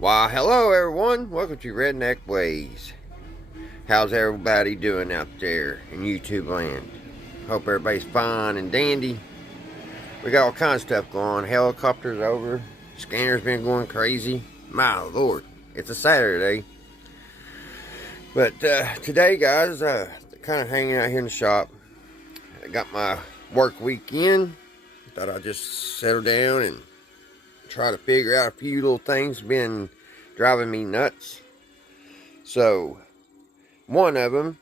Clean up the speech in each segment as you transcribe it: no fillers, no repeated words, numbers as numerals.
Why, hello everyone. Welcome to Redneck Ways. How's everybody doing out there in YouTube land? Hope everybody's fine and dandy. We got all kinds of stuff going on. Helicopters over. Scanner's been going crazy. My lord. It's a Saturday. But today, guys, kind of hanging out here in the shop. I got my work week in. Thought I'd just settle down and try to figure out a few little things been driving me nuts. So, one of them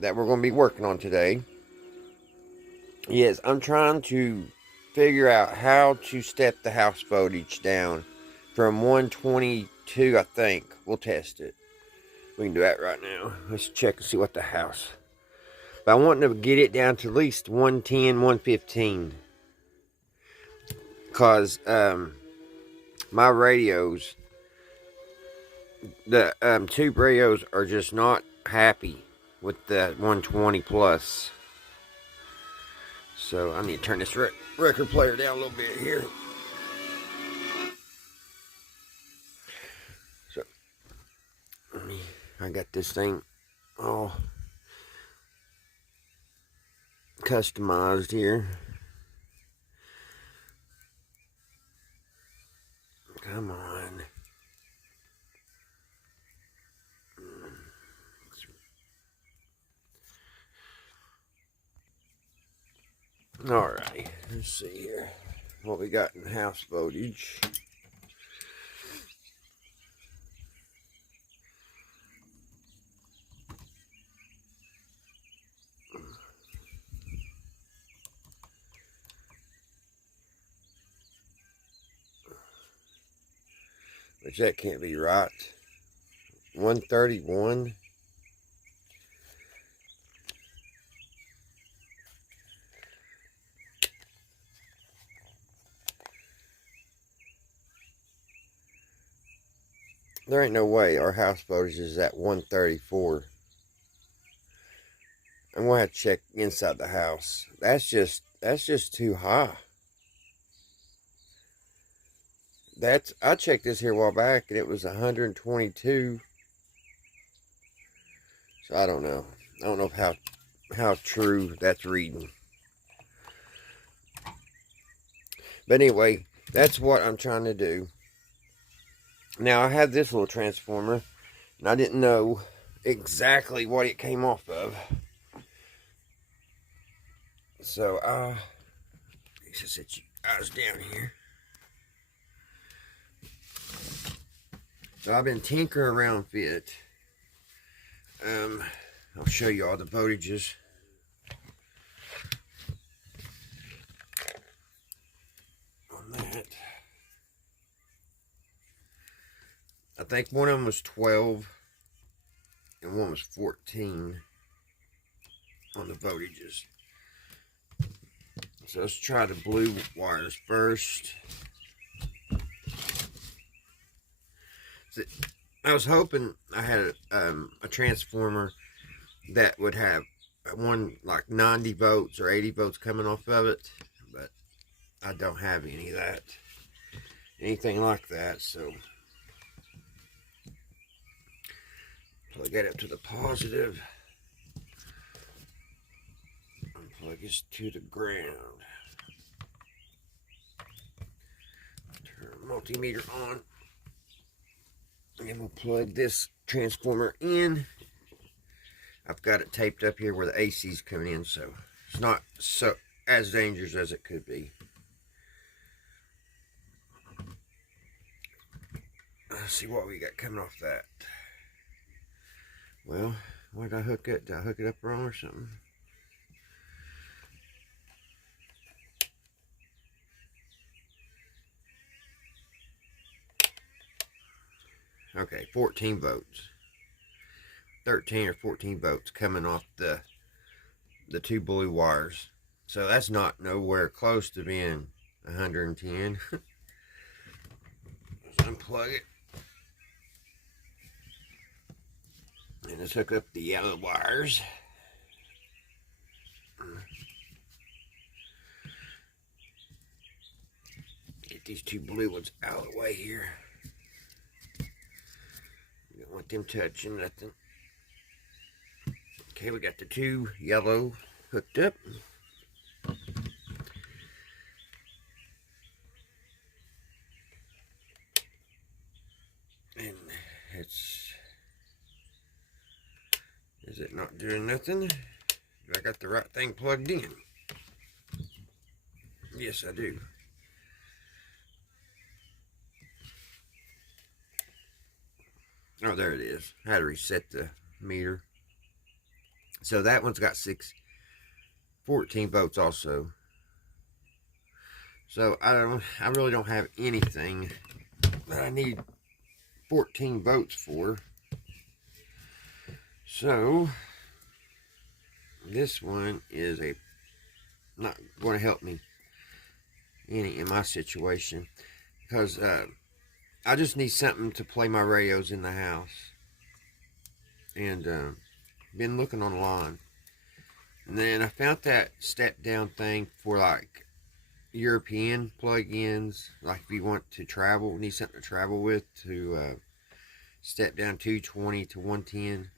that we're going to be working on today is I'm trying to figure out how to step the house voltage down from 122, I think. We'll test it. We can do that right now. Let's check and see what the house. But I want to get it down to at least 110, 115. Because my radios, the tube radios are just not happy with the 120 plus. So I need to turn this record player down a little bit here. So I got this thing all customized here. Come on. Alright, let's see here what we got in house voltage. Which that can't be right. 131. There ain't no way our house voltage is at 134. I'm gonna have to check inside the house. That's just too high. I checked this here a while back and it was 122. So I don't know. I don't know how true that's reading. But anyway, that's what I'm trying to do. Now I have this little transformer and I didn't know exactly what it came off of. So let's just set you guys down here. So I've been tinkering around with it. I'll show you all the voltages. On that. I think one of them was 12 and one was 14 on the voltages. So let's try the blue wires first. I was hoping I had a transformer that would have one like 90 volts or 80 volts coming off of it, but I don't have anything like that. So plug that up to the positive. Plug this to the ground. Turn multimeter on. And we'll plug this transformer in. I've got it taped up here where the AC is coming in, so it's not so as dangerous as it could be. Let's see what we got coming off that. Well, where did I hook it? Did I hook it up wrong or something? Okay, 14 volts. 13 or 14 volts coming off the two blue wires. So that's not nowhere close to being 110. Let's unplug it. And let's hook up the yellow wires. Get these two blue ones out of the way here. them touching nothing. Okay, we got the two yellow hooked up. And is it not doing nothing? Do I got the right thing plugged in? Yes, I do. Oh, there it is. I had to reset the meter. So that one's got 14 volts also. So I really don't have anything that I need 14 volts for. So this one is not going to help me any in my situation, because I just need something to play my radios in the house. And been looking online, and then I found that step down thing for like European plug-ins, like if you want to travel, need something to travel with, to step down 220 to 110.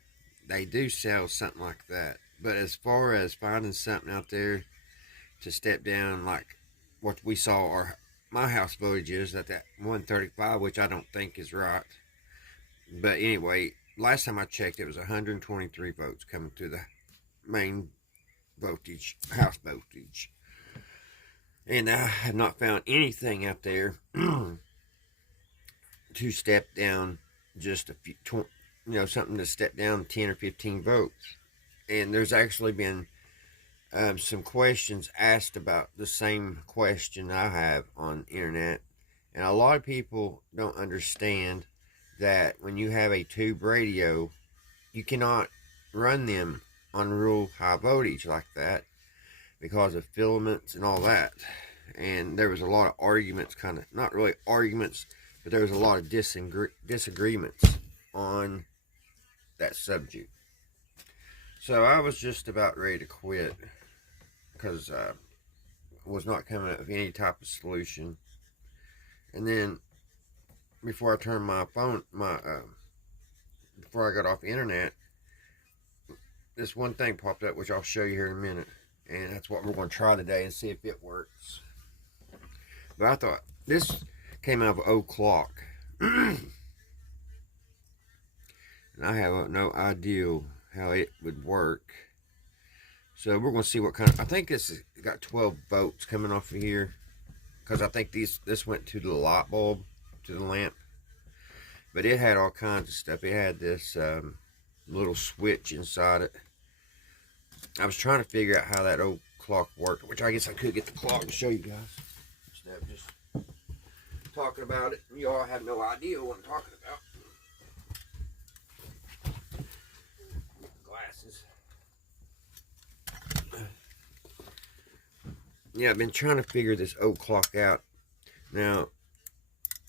They do sell something like that. But as far as finding something out there to step down like what we saw my house voltage is at that 135, which I don't think is right. But anyway, last time I checked, it was 123 volts coming through the main voltage, house voltage. And I have not found anything out there to step down just a few, something to step down 10 or 15 volts. And there's actually been some questions asked about the same question I have on the internet. And a lot of people don't understand that when you have a tube radio, you cannot run them on real high voltage like that because of filaments and all that. And there was a lot of arguments, kind of, not really arguments, but there was a lot of disagreements on that subject. So I was just about ready to quit because I was not coming up with any type of solution. And then before I turned my phone, before I got off the internet, this one thing popped up, which I'll show you here in a minute. And that's what we're going to try today and see if it works. But I thought, this came out of an old clock. And I have no idea how it would work. So we're going to see what kind of, I think this has got 12 volts coming off of here. Because I think this went to the light bulb, to the lamp. But it had all kinds of stuff. It had this little switch inside it. I was trying to figure out how that old clock worked, which I guess I could get the clock to show you guys instead of just talking about it. You all have no idea what I'm talking about. Glasses. Yeah, I've been trying to figure this old clock out. Now,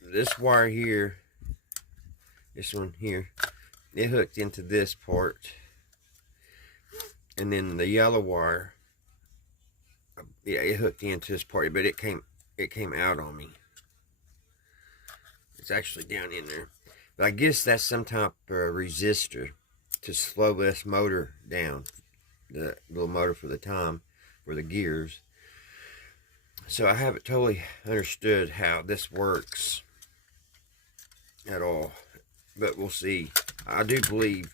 this wire here, this one here, it hooked into this part. And then the yellow wire, yeah, it hooked into this part, but it came out on me. It's actually down in there. But I guess that's some type of resistor to slow this motor down. The little motor for the time, for the gears. So I haven't totally understood how this works at all. But we'll see. I do believe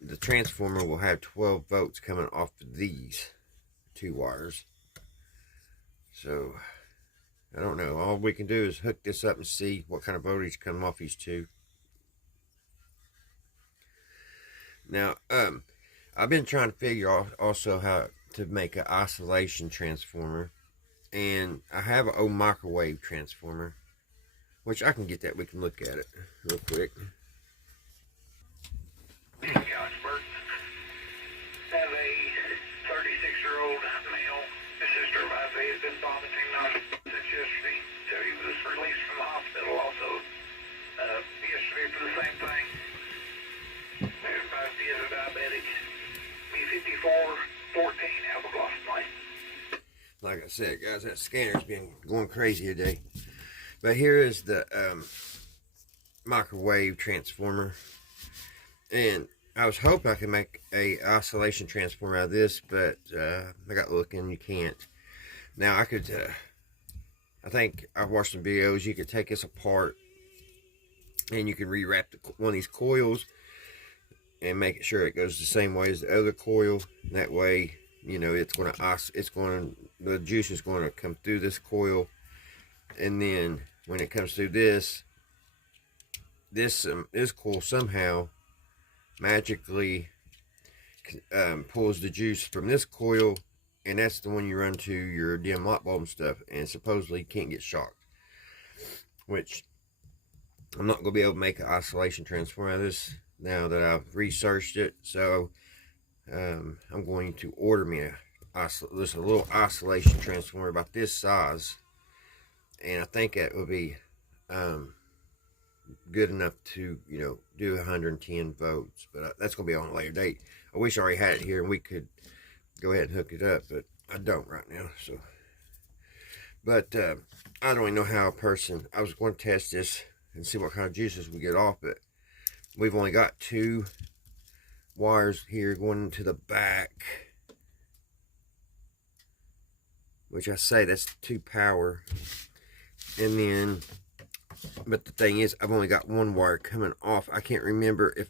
the transformer will have 12 volts coming off of these two wires. So I don't know. All we can do is hook this up and see what kind of voltage comes off these two. Now, I've been trying to figure out also how to make an isolation transformer. And I have an old microwave transformer, which I can get that. We can look at it real quick. John'sburg. Have a 36-year-old male. His sister has been vomiting since yesterday, so he was released from the hospital also yesterday for the same thing. Everybody is a diabetic. B54 14 alpha-glycemate. Like I said, guys, that scanner's been going crazy today. But here is the microwave transformer. And I was hoping I could make a oscillation transformer out of this, but I got looking, you can't. Now I could, I think I've watched some videos, you could take this apart and you can rewrap one of these coils and make sure it goes the same way as the other coil. That way, you know, the juice is going to come through this coil, and then when it comes through this coil somehow magically pulls the juice from this coil, and that's the one you run to your dim light bulb and stuff, and supposedly can't get shocked. Which I'm not going to be able to make an oscillation transformer out of this now that I've researched it. So I'm going to order me a little oscillation transformer about this size, and I think that would be good enough to, you know, do 110 volts. But that's going to be on a later date. I wish I already had it here and we could go ahead and hook it up, but I don't right now. So, but I don't really know how I was going to test this and see what kind of juices we get off, but we've only got 2 wires here going into the back, which I say that's 2 power, and then, but the thing is, I've only got 1 wire coming off. I can't remember if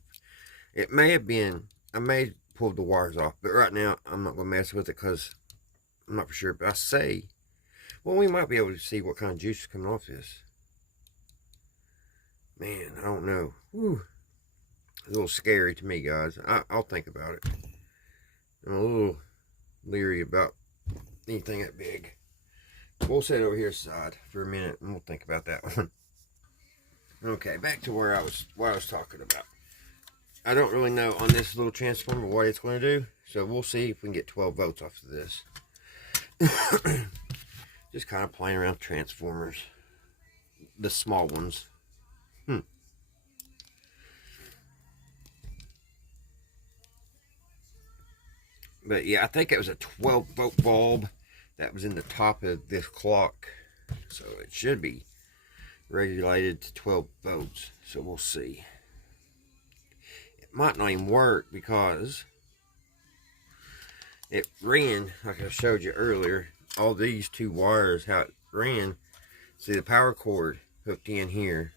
it may have been, I may have pulled the wires off, but right now I'm not going to mess with it because I'm not for sure. But I say, well, we might be able to see what kind of juice is coming off this. Man, I don't know. Whew. A little scary to me, guys. I'll think about it. I'm a little leery about anything that big. We'll sit over here aside for a minute and we'll think about that one. Okay, back to what I was talking about. I don't really know on this little transformer what it's going to do, so we'll see if we can get 12 volts off of this. Just kind of playing around with transformers, the small ones. But yeah, I think it was a 12 volt bulb that was in the top of this clock, so it should be regulated to 12 volts. So we'll see. It might not even work because it ran, like I showed you earlier, all these 2 wires, how it ran. See the power cord hooked in here,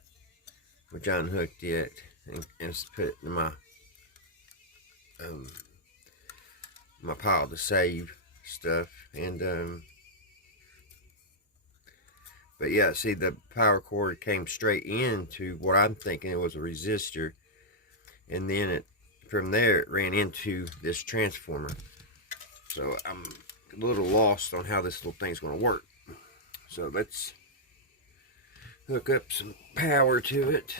which I unhooked it and put it in my my pile to save stuff. And but yeah, see, the power cord came straight into what I'm thinking it was a resistor, and then from there it ran into this transformer. So I'm a little lost on how this little thing's going to work. So let's hook up some power to it.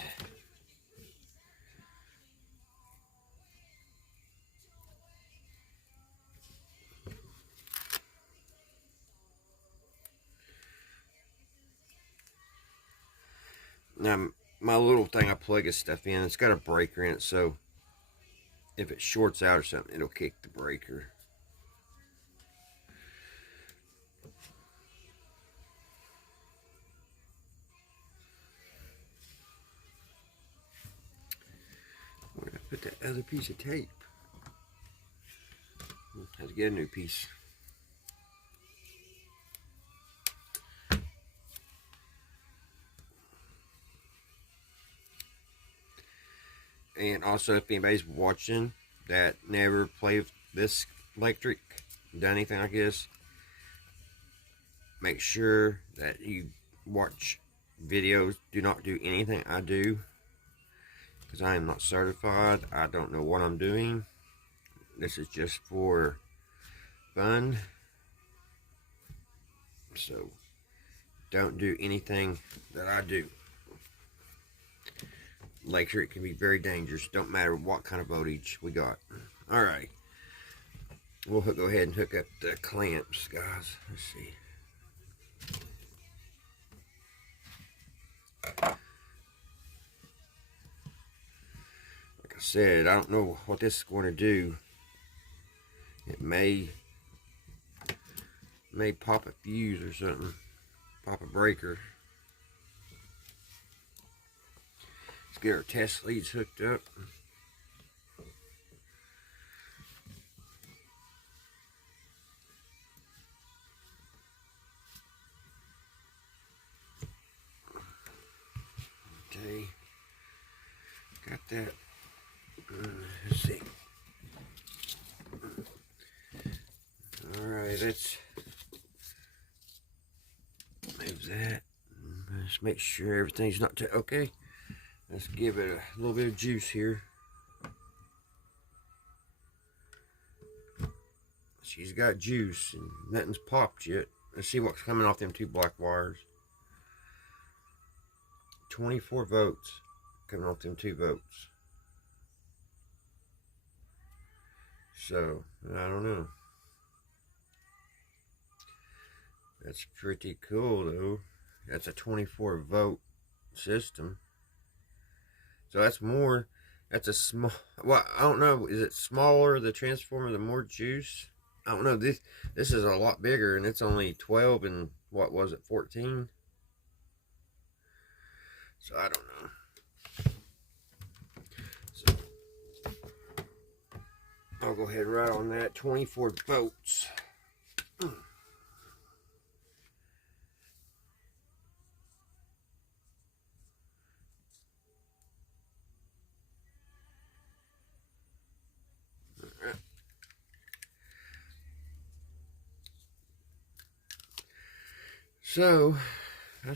Now, my little thing I plug this stuff in, it's got a breaker in it, so if it shorts out or something, it'll kick the breaker. Where did I put that other piece of tape? Have to get a new piece. And also, if anybody's watching that never played with this electric, done anything like this, make sure that you watch videos. Do not do anything I do, because I am not certified. I don't know what I'm doing. This is just for fun. So don't do anything that I do. Electric can be very dangerous. Don't matter what kind of voltage we got. Alright. We'll go ahead and hook up the clamps, guys. Let's see. Like I said, I don't know what this is going to do. It may pop a fuse or something. Pop a breaker. Let's get our test leads hooked up. see. Got that. Let's see. Alright, let's move that. Let's make sure everything's not too okay. Let's give it a little bit of juice here. She's got juice and nothing's popped yet. Let's see what's coming off them two black wires. 24 votes coming off them 2 votes. So, I don't know. That's pretty cool though. That's a 24 vote system. So that's more, that's a small, well, I don't know, is it smaller, the transformer, the more juice? I don't know, this is a lot bigger and it's only 12 and what was it, 14? So I don't know. So I'll go ahead and write on that, 24 votes. So, I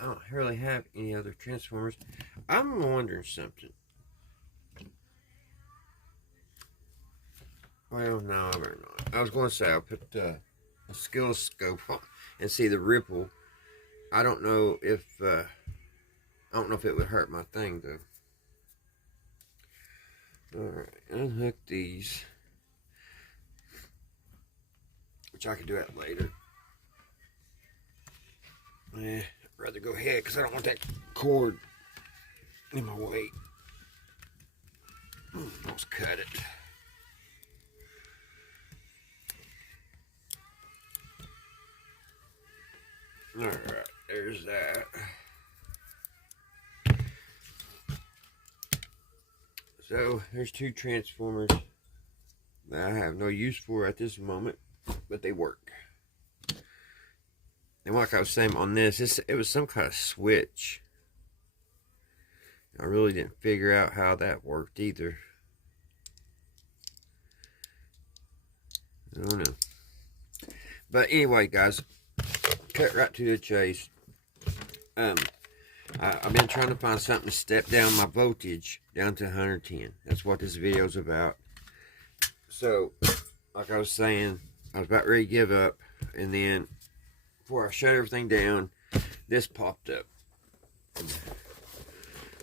don't really have any other transformers. I'm wondering something. Well, no, I better not. I was going to say I'll put a oscilloscope on and see the ripple. I don't know if it would hurt my thing though. All right, unhook these, which I can do that later. I'd rather go ahead because I don't want that cord in my way. Let's cut it. Alright, there's that. So, there's 2 transformers that I have no use for at this moment, but they work. And like I was saying on this, it was some kind of switch. I really didn't figure out how that worked either. I don't know. But anyway, guys, cut right to the chase. I've been trying to find something to step down my voltage down to 110. That's what this video is about. So, like I was saying, I was about ready to give up, and then before I shut everything down, this popped up.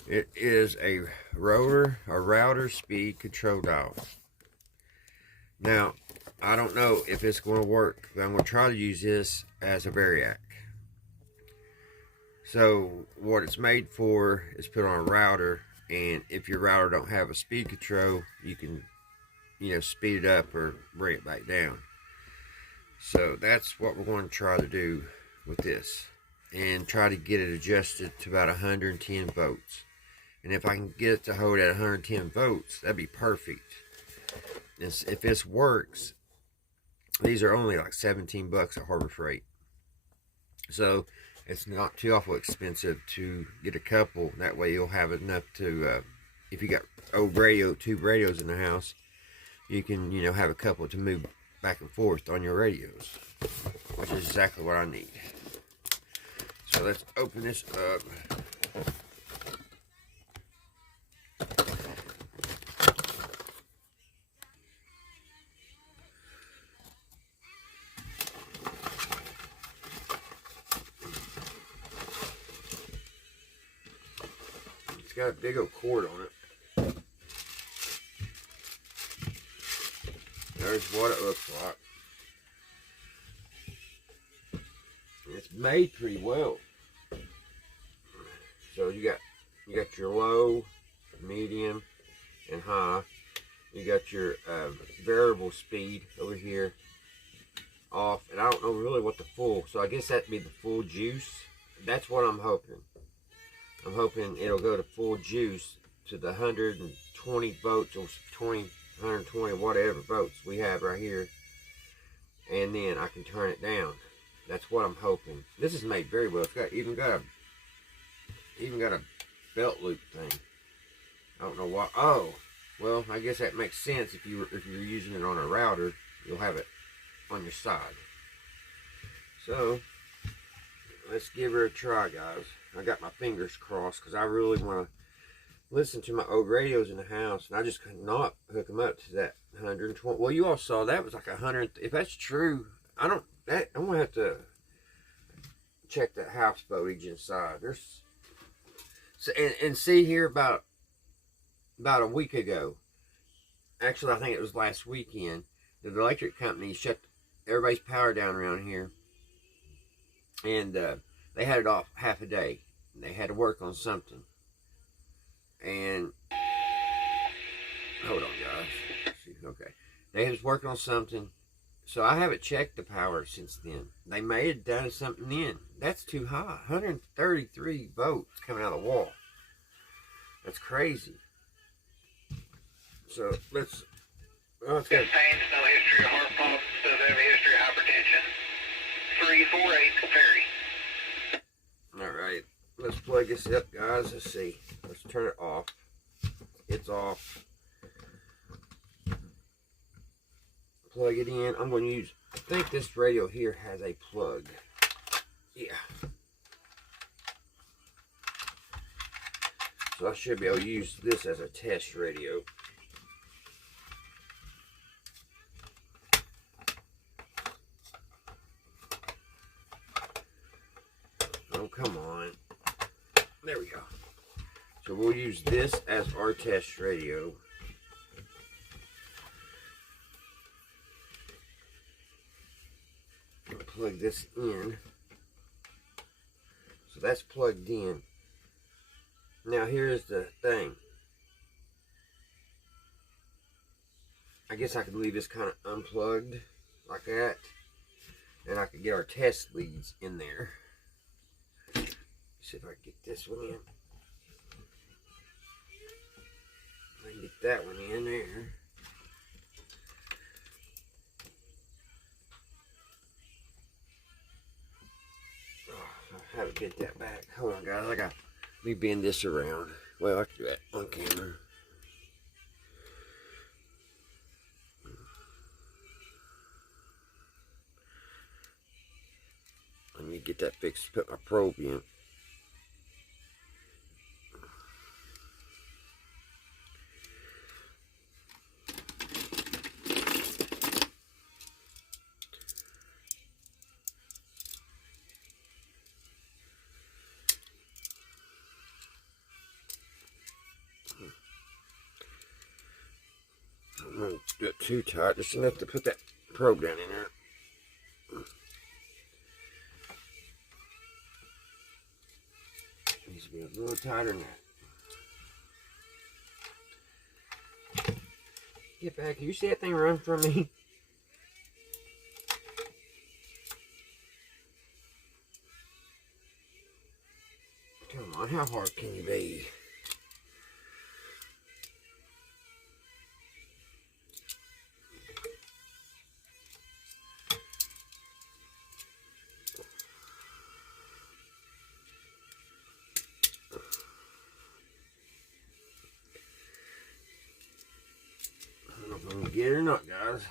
It is a router speed control dial. Now, I don't know if it's going to work, but I'm going to try to use this as a variac. So what it's made for is put on a router, and if your router don't have a speed control, you can, speed it up or bring it back down. So that's what we're going to try to do with this, and try to get it adjusted to about 110 volts. And if I can get it to hold at 110 volts, that'd be perfect. And if this works, these are only like 17 bucks at Harbor Freight. So it's not too awful expensive to get a couple. That way you'll have enough to, if you got two radios in the house, you can, have a couple to move back and forth on your radios, which is exactly what I need. So let's open this up. It's got a big old cord on it. There's what it looks like. It's made pretty well. So you got your low, medium, and high. You got your variable speed over here, off, and I don't know really what the full. So I guess that'd be the full juice. That's what I'm hoping. I'm hoping it'll go to full juice to the 120 volts or 120 whatever volts we have right here, and then I can turn it down. That's what I'm hoping. This is made very well. It's got even got a belt loop thing. I don't know why. Oh, well, I guess that makes sense. If you're using it on a router, you'll have it on your side. So let's give her a try, guys. I got my fingers crossed because I really want to listen to my old radios in the house, and I just could not hook them up to that 120. Well, you all saw that was like 100. If that's true, I'm gonna have to check that house voteage inside. There's and see here about a week ago. Actually, I think it was last weekend. The electric company shut everybody's power down around here, and they had it off half a day. They had to work on something. And hold on, guys. Okay, they was working on something, so I haven't checked the power since then. They may have done something then. That's too high. 133 volts coming out of the wall. That's crazy. So let's. Contains no history of heart pump. Does have a history of hypertension. 348 Perry. All right. Let's plug this up, guys. Let's see. Let's turn it off. It's off. Plug it in. I'm going to use, I think this radio here has a plug. Yeah. So I should be able to use this as a test radio. Oh, come on. There we go. So we'll use this as our test radio. I'll plug this in. So that's plugged in. Now here's the thing. I guess I could leave this kind of unplugged like that. And I could get our test leads in there. See if I can get this one in. I can get that one in there. Oh, I haven't bent that back. Hold on, guys. Let me bend this around. Well, I can do that on camera. Let me get that fixed. Put my probe in. I don't do it too tight, just enough to put that probe down in there. Needs to be a little tighter than that. Get back. You see that thing run from me? Come on, how hard can you be? I don't know if I'm gonna get it or not, guys.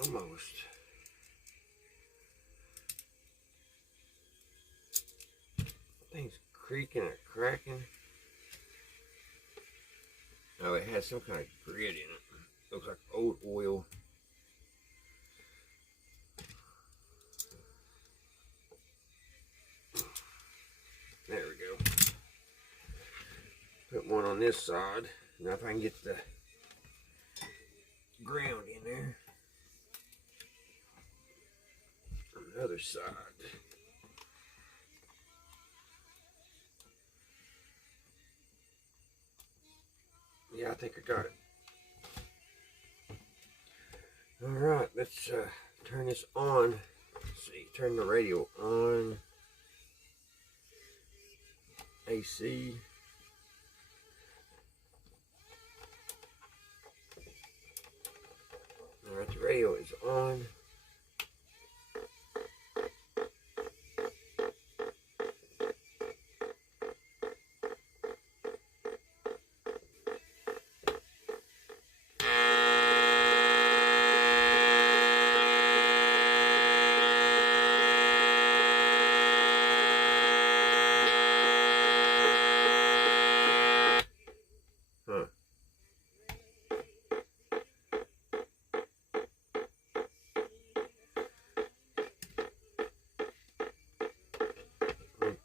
Almost. Thing's creaking or cracking. Oh, it has some kind of grit in it. Looks like old oil. There we go. Put one on this side. Now if I can get the ground in there. On the other side. Yeah, I think I got it. Alright, let's turn this on. Let's see, turn the radio on. AC. Alright, the radio is on.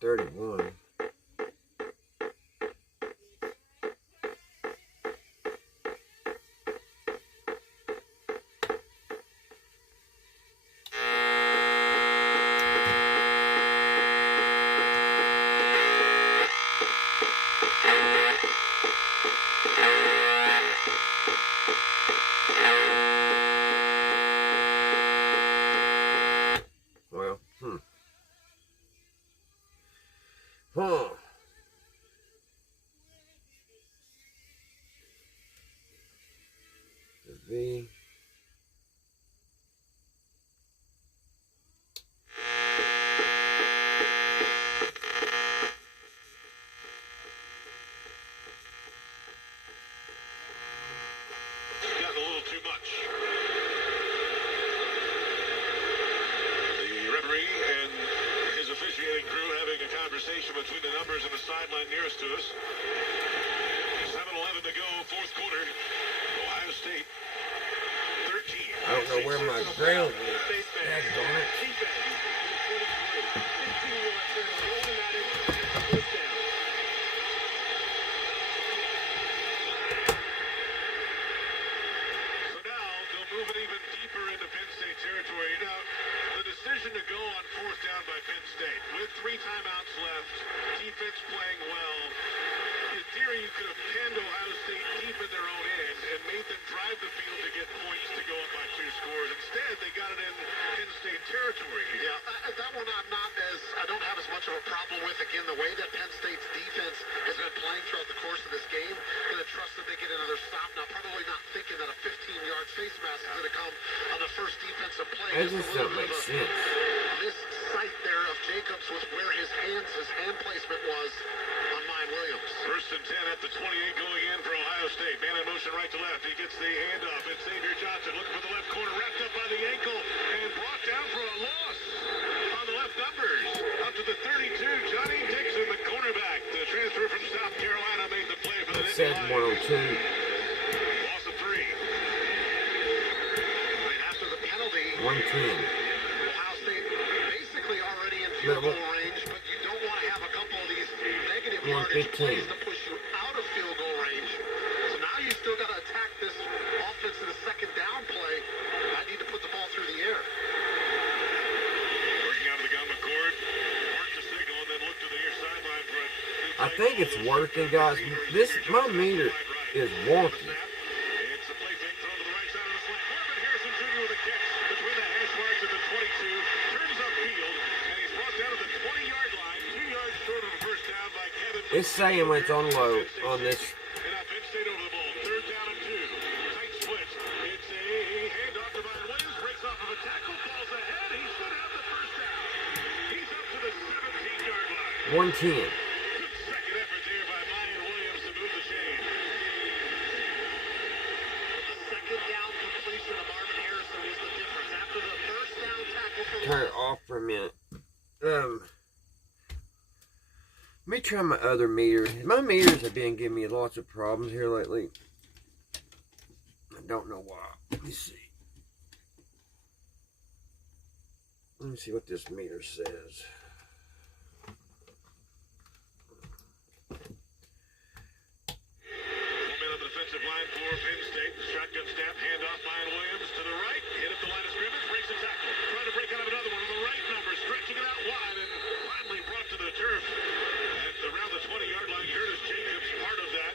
31. Well, Huh. The V. Gotten a little too much. The referee and his officiating crew having a conversation between the numbers and the sideline nearest to us. 7:11 to go, fourth quarter. Ohio State 13. I don't know where my ground is. Daggone it. Move it even deeper into Penn State territory. Now, the decision to go on fourth down by Penn State with 3 timeouts left, defense playing well. In theory, you could have pinned Ohio State deep in their own end and made them drive the field to get points to go up by 2 scores. Instead, they got it in Penn State territory. Yeah, that one I don't have as much of a problem with. Again, the way that Penn State's defense has been playing throughout the course of this game, going to trust that they get another stop. Now, probably not thinking that a 15-yard face mask is going to come on the first defensive play. That just doesn't make sense. This sight there of Jacobs was where his hand placement was on Mine Williams. First and 10 at the 28 going in for Ohio State. Man in motion right to left. He gets the handoff. It's Xavier Johnson looking for the left corner. Wrapped up by the ankle and brought down for a loss on the left numbers. Up to the 32. Johnny Dixon, the cornerback. The transfer from South Carolina made the play for the It said 102. Loss of 3. After the penalty, 110. Ohio State basically already in field goal range, but you don't want to have a couple of these negative yardage plays to push you out of field goal range. So now you still got to attack this offense in the second down play. I need to put the ball through the air. Working out of the gun, McCord. Mark the signal and then look to the near sideline for it. I think it's working, guys. My meter is wonky. It's a play fake throw to the right side of the slot. Corbin Harrison Jr. with a catch between the hash marks at the 22. Turns upfield, and he's brought down to the 20-yard line. 2 yards short of a first down by Kevin. It's saying when it's on low on this. And now Penn State over the ball. Third down and 2. Tight split. It's a handoff to Mine Williams. Breaks off of a tackle. Falls ahead. He should have the first down. He's up to the 17-yard line. 110. Good second effort there by Mine Williams to move the chain. The second down completion of Marvin Harrison was the difference. After the first down tackle for Turn it off for a minute. Let me try my other meter. My meters have been giving me lots of problems here lately. I don't know why. Let me see. Let me see what this meter says. Defensive line for Penn State. Shotgun snap, handoff, Mine Williams to the right. Hit at the line of scrimmage, breaks a tackle. Trying to break out of another one on the right number, stretching it out wide and finally brought to the turf. At around the 20-yard line, Curtis Jacobs, part of that.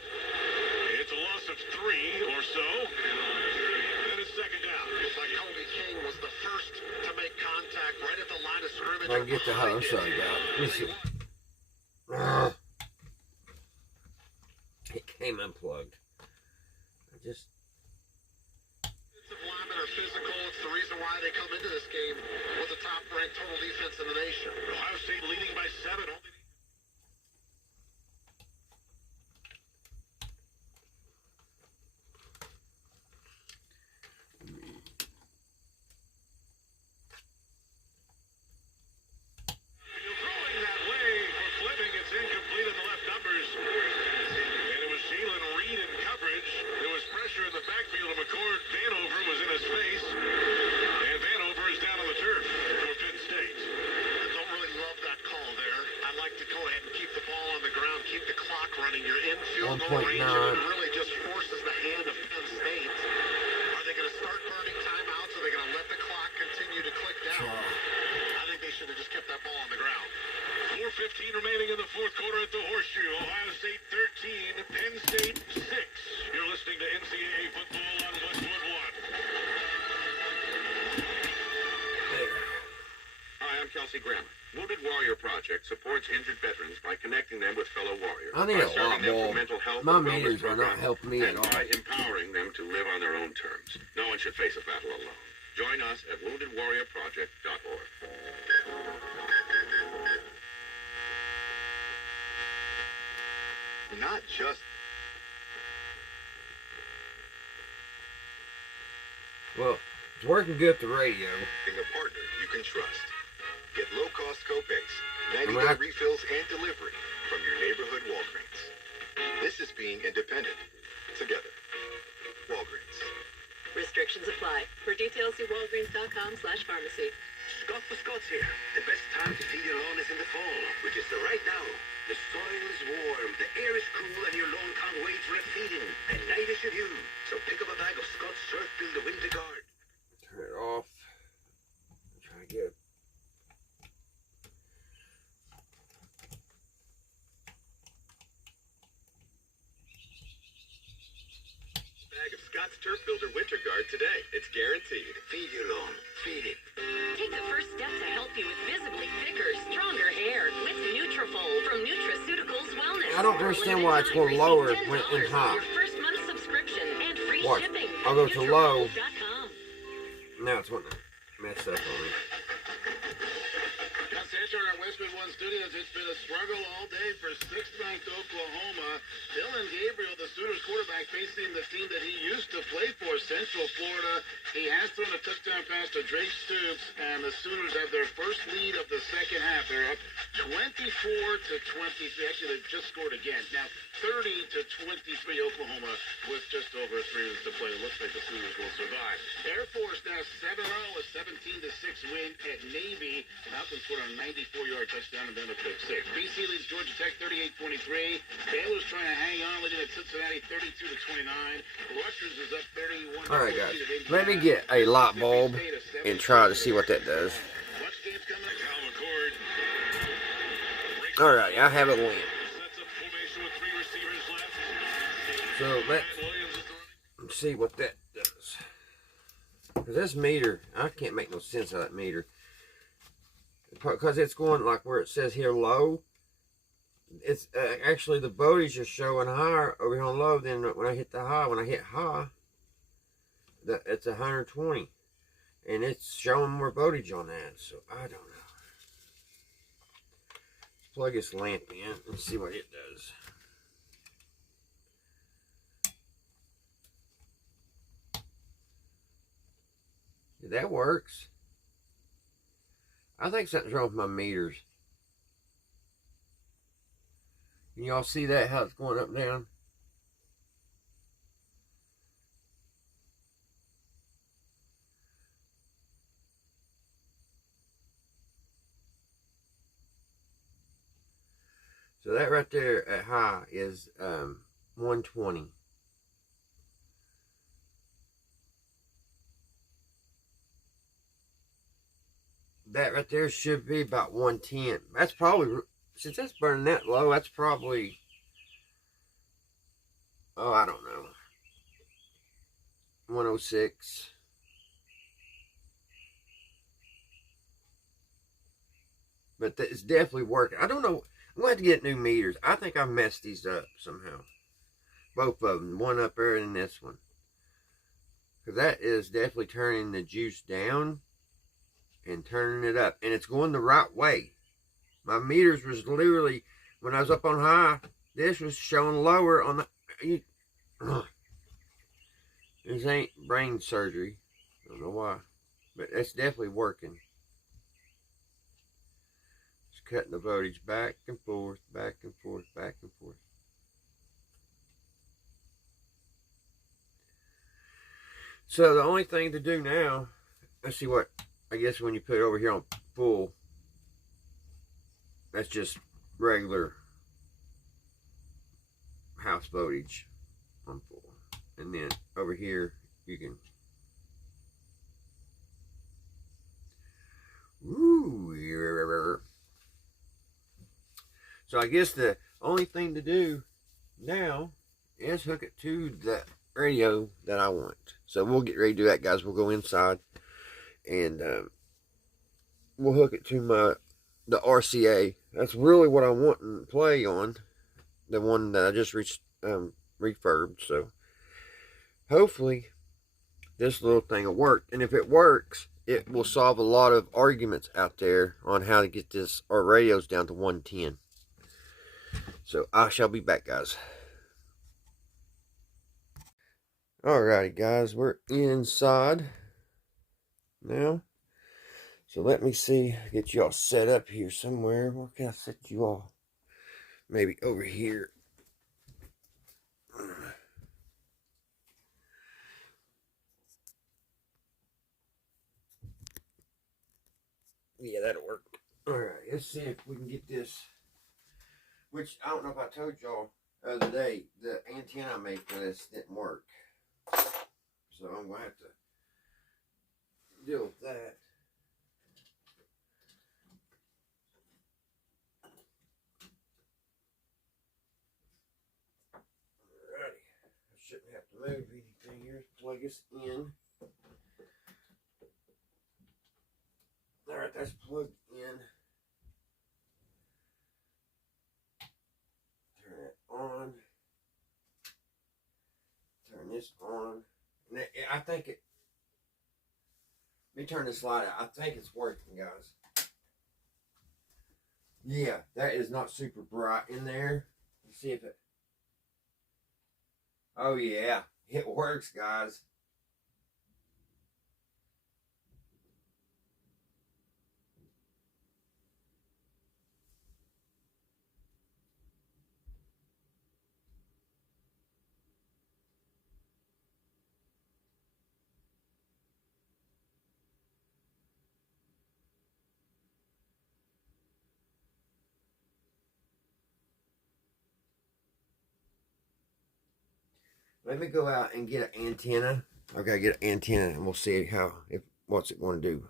It's a loss of 3 or so. Then it's second down. Looks like Kobe King was the first to make contact right at the line of scrimmage. I can get the high side out. Let me see. It came unplugged. Just defensive linemen are physical. It's the reason why they come into this game with the top-ranked total defense in the nation. Ohio State leading by 7. Throwing that way for Fleming. It's incomplete on the left numbers. And it was Jalen Reed in coverage. There was pressure in the backfield of McCord. Vanover was in his face. And Vanover is down on the turf for Penn State. I don't really love that call there. I like to clock running. You're in field goal 1.9. range, and it really just forces the hand of Penn State. Are they going to start burning timeouts? Are they going to let the clock continue to click down? I think they should have just kept that ball on the ground. 4:15 remaining in the fourth quarter at the Horseshoe. Ohio State 13, Penn State 6. You're listening to NCAA football on Westwood One. Hi, I'm Kelsey Grammer. Wounded Warrior Project supports injured veterans by connecting them with fellow warriors. I need by a serving lot them more. for mental health My and wellness meters are not programs, helping me at and all. by empowering them to live on their own terms. No one should face a battle alone. Join us at woundedwarriorproject.org. Not just Well, it's working good at the radio. a partner you can trust. Get low-cost copays, Right. 90-day refills, and delivery from your neighborhood Walgreens. This is being independent. Together. Walgreens. Restrictions apply. For details, see walgreens.com/pharmacy. Scott for Scott's here. The best time to feed your lawn is in the fall, which is the right now. The soil is warm, the air is cool, and your lawn can't wait for a feeding. And neither should you. So pick up a bag of Scott's Surf Build the Winter Guard. Turn it off. Try to get. Bag of Scott's Turf Builder Winter Guard today. It's guaranteed. Feed your lawn. Feed it. Take the first step to help you with visibly thicker, stronger hair with Nutrafol from Nutraceuticals Wellness. I don't understand why it's going lower when in high. Your first month subscription and free Watch. shipping. I'll go to low. Nutrafol.com. Now it's wanting to mess up on me. John Sancho at Westwood One Studios. It's been a struggle all day for 6th-ranked Oklahoma. Dylan Gabriel, the Sooners quarterback, facing the team that he used to play for, Central Florida. He has thrown a touchdown pass to Drake Stoops, and the Sooners have their first lead of the second half. They're up 24-23. Actually, they've just scored again. Now 30-23 Oklahoma with just over 3 minutes to play. It looks like the Sooners will survive. Air Force now 7-0, a 17-6 win at Navy. Malcolm scored a 94-yard touchdown and then a pick six. BC leads Georgia Tech 38-23. Baylor's trying to hang on, leading at Cincinnati 32-29. Rutgers is up 31. All right, guys. Let me get a light bulb and try to see what that does. All right, I have it win. So let's see what that does. Because this meter, I can't make no sense of that meter. Because it's going like where it says here low. It's actually the voltage is showing higher over here on low than when I hit the high. When I hit high, it's 120. And it's showing more voltage on that. So I don't know. Let's plug this lamp in and see what it does. That works. I think something's wrong with my meters. Can y'all see that, how it's going up and down? So that right there at high is 120. That right there should be about 110. That's probably, since that's burning that low, that's probably, oh, I don't know, 106. But it's definitely working. I don't know. I'm going to have to get new meters. I think I messed these up somehow. Both of them. One up there and this one. Because that is definitely turning the juice down and turning it up. And it's going the right way. My meters was literally, when I was up on high, this was showing lower on the... This ain't brain surgery. I don't know why. But it's definitely working. Just cutting the voltage back and forth, back and forth, back and forth. So the only thing to do now, let's see what, I guess when you put it over here on full, that's just regular house voltage on full. And then over here, you can, ooh, so I guess the only thing to do now is hook it to the radio that I want. So we'll get ready to do that, guys. We'll go inside and we'll hook it to the RCA. That's really what I want to play on, the one that I just refurbed. So hopefully this little thing will work, and if it works, it will solve a lot of arguments out there on how to get our radios down to 110. So I shall be back, guys. Alrighty, guys, we're inside now. So let me see, get you all set up here somewhere. Where can I set you all? Maybe over here. Yeah, that'll work. Alright, let's see if we can get this. Which, I don't know if I told y'all the other day, the antenna I made for this didn't work. So I'm going to have to deal with that. Alrighty. I shouldn't have to move anything here. Plug this in. Alright, that's plugged in. Turn it on. Turn this on. And I think it. Let me turn this light out. I think it's working, guys. Yeah, that is not super bright in there. Let's see if it. Oh, yeah. It works, guys. Let me go out and get an antenna. I've got to get an antenna and we'll see what's it going to do.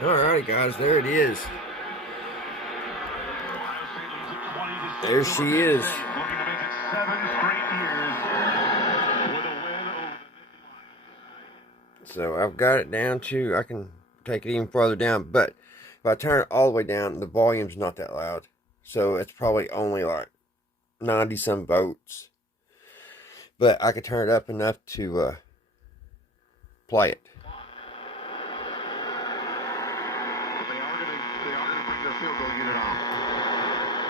Alrighty, guys, there it is. There she is. So I've got it down to, I can take it even farther down, but if I turn it all the way down, the volume's not that loud. So it's probably only like 90 some volts, but I could turn it up enough to play it. But they are going to bring their field goal unit on.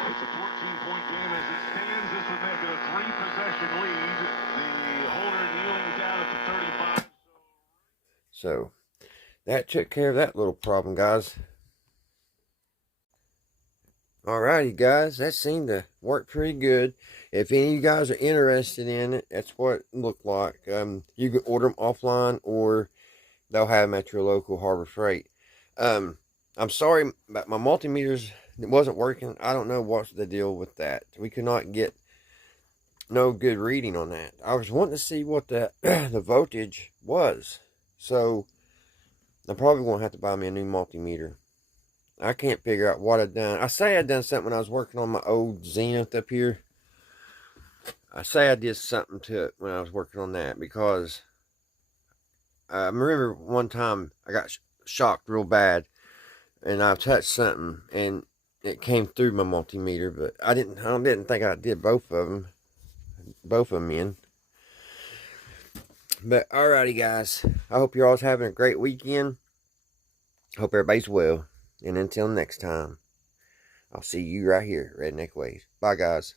It's a 14-point game as it stands. This would make it a 3-possession lead. The holder kneeling down at the 35. So that took care of that little problem, guys. Alrighty, guys, that seemed to work pretty good. If any of you guys are interested in it, that's what it looked like. You can order them offline, or they'll have them at your local Harbor Freight. I'm sorry, but my multimeters wasn't working. I don't know what's the deal with that. We could not get no good reading on that. I was wanting to see what the the voltage was, so I'm probably going to have to buy me a new multimeter. I can't figure out what I've done. I say I've done something when I was working on my old Zenith up here. I say I did something to it when I was working on that, because I remember one time I got shocked real bad, and I touched something and it came through my multimeter, but I didn't think I did both of them in. But alrighty, guys, I hope you're all having a great weekend. Hope everybody's well. And until next time, I'll see you right here, Redneck Ways. Bye, guys.